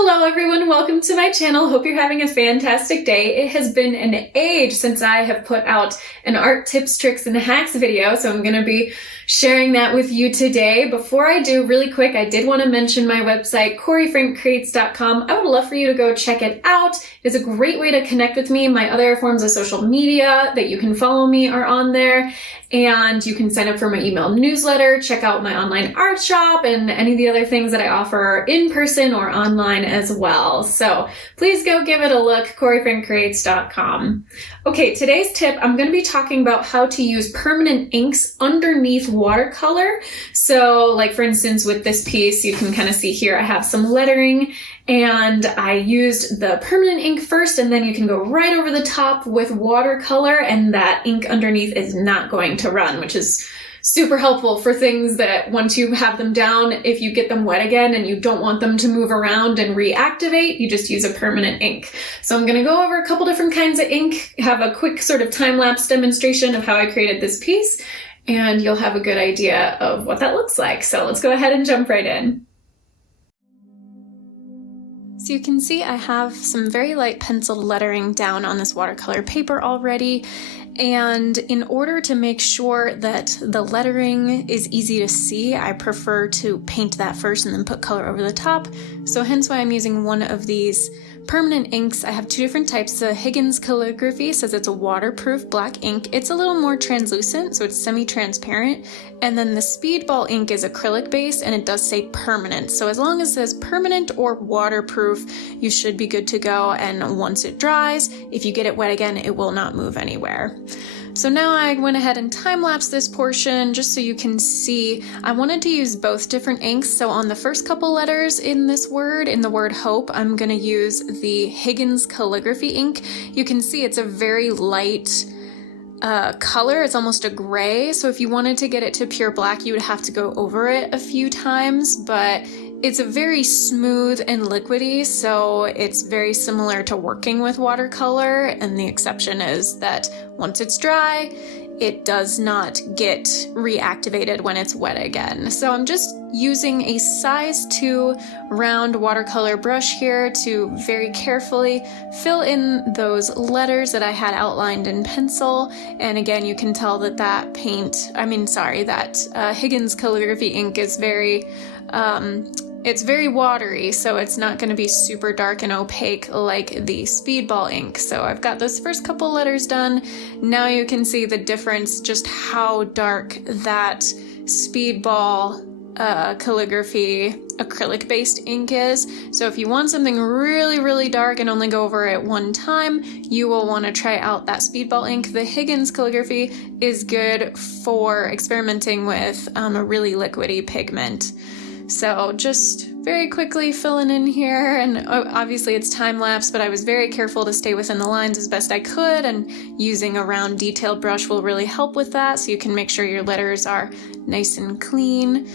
Hello everyone, welcome to my channel. Hope you're having a fantastic day. It has been an age since I have put out an art tips, tricks, and hacks video, so I'm going to be sharing that with you today. Before I do, really quick, I did want to mention my website, CoreyFrankCreates.com. I would love for you to go check it out. It's a great way to connect with me. My other forms of social media that you can follow me are on there, and you can sign up for my email newsletter, check out my online art shop, and any of the other things that I offer in person or online as well. So please go give it a look, CoreyFrankCreates.com. Okay, today's tip, I'm going to be talking about how to use permanent inks underneath watercolor. So like for instance with this piece, you can kind of see here I have some lettering and I used the permanent ink first, and then you can go right over the top with watercolor and that ink underneath is not going to run, which is super helpful for things that once you have them down, if you get them wet again and you don't want them to move around and reactivate, you just use a permanent ink. So I'm going to go over a couple different kinds of ink, have a quick sort of time-lapse demonstration of how I created this piece, and you'll have a good idea of what that looks like. So let's go ahead and jump right in. So you can see I have some very light penciled lettering down on this watercolor paper already, and in order to make sure that the lettering is easy to see, I prefer to paint that first and then put color over the top. So hence why I'm using one of these permanent inks. I have two different types. The Higgins Calligraphy says it's a waterproof black ink. It's a little more translucent, so it's semi-transparent. And then the Speedball ink is acrylic based and it does say permanent. So as long as it says permanent or waterproof, you should be good to go. And once it dries, if you get it wet again, it will not move anywhere. So now I went ahead and time-lapsed this portion just so you can see. I wanted to use both different inks. So on the first couple letters in this word, in the word hope, I'm going to use the Higgins Calligraphy ink. You can see it's a very light color. It's almost a gray. So if you wanted to get it to pure black, you would have to go over it a few times, but it's a very smooth and liquidy, so it's very similar to working with watercolor, and the exception is that once it's dry, it does not get reactivated when it's wet again. So I'm just using a size 2 round watercolor brush here to very carefully fill in those letters that I had outlined in pencil. And again, you can tell that that Higgins Calligraphy ink is very, it's very watery, so it's not going to be super dark and opaque like the Speedball ink. So I've got those first couple letters done. Now you can see the difference, just how dark that Speedball calligraphy acrylic-based ink is. So if you want something really, really dark and only go over it one time, you will want to try out that Speedball ink. The Higgins Calligraphy is good for experimenting with a really liquidy pigment. So just very quickly filling in here, and obviously it's time-lapse, but I was very careful to stay within the lines as best I could, and using a round detailed brush will really help with that, so you can make sure your letters are nice and clean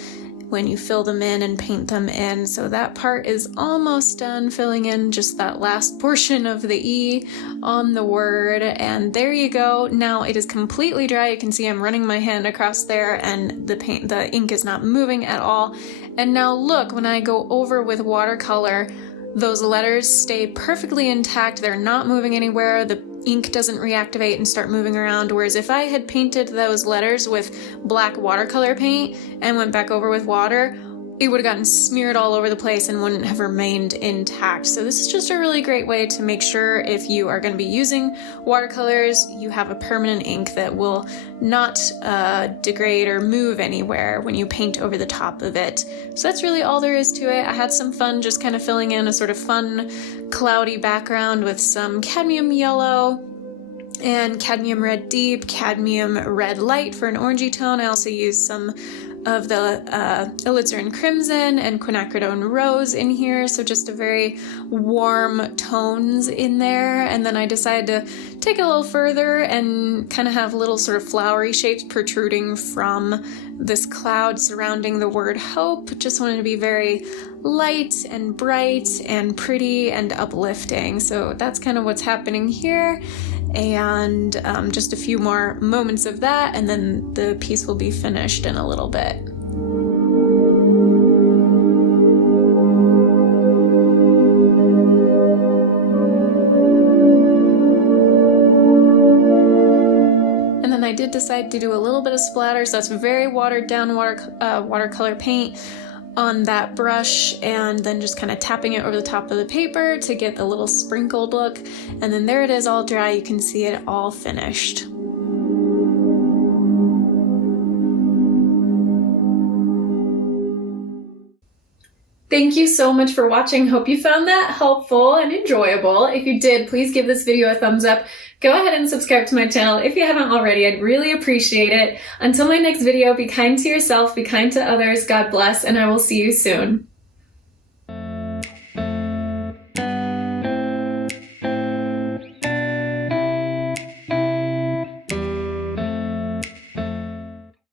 when you fill them in and paint them in. So that part is almost done, filling in just that last portion of the E on the word, and there you go. Now it is completely dry. You can see I'm running my hand across there and the ink is not moving at all. And now look, when I go over with watercolor, those letters stay perfectly intact. They're not moving anywhere. The ink doesn't reactivate and start moving around, whereas if I had painted those letters with black watercolor paint and went back over with water, it would have gotten smeared all over the place and wouldn't have remained intact. So this is just a really great way to make sure if you are going to be using watercolors, you have a permanent ink that will not degrade or move anywhere when you paint over the top of it. So that's really all there is to it. I had some fun just kind of filling in a sort of fun cloudy background with some cadmium yellow and cadmium red deep, cadmium red light for an orangey tone. I also used some of the alizarin crimson and quinacridone rose in here, so just a very warm tones in there. And then I decided to take it a little further and kind of have little sort of flowery shapes protruding from this cloud surrounding the word hope. Just wanted to be very light and bright and pretty and uplifting. So that's kind of what's happening here. And just a few more moments of that, and then the piece will be finished in a little bit. decide to do a little bit of splatter, so it's very watered down watercolor paint on that brush, and then just kind of tapping it over the top of the paper to get the little sprinkled look. And then there it is, all dry. You can see it all finished. Thank you so much for watching. Hope you found that helpful and enjoyable. If you did, please give this video a thumbs up. Go ahead and subscribe to my channel if you haven't already. I'd really appreciate it. Until my next video, be kind to yourself, be kind to others. God bless, and I will see you soon.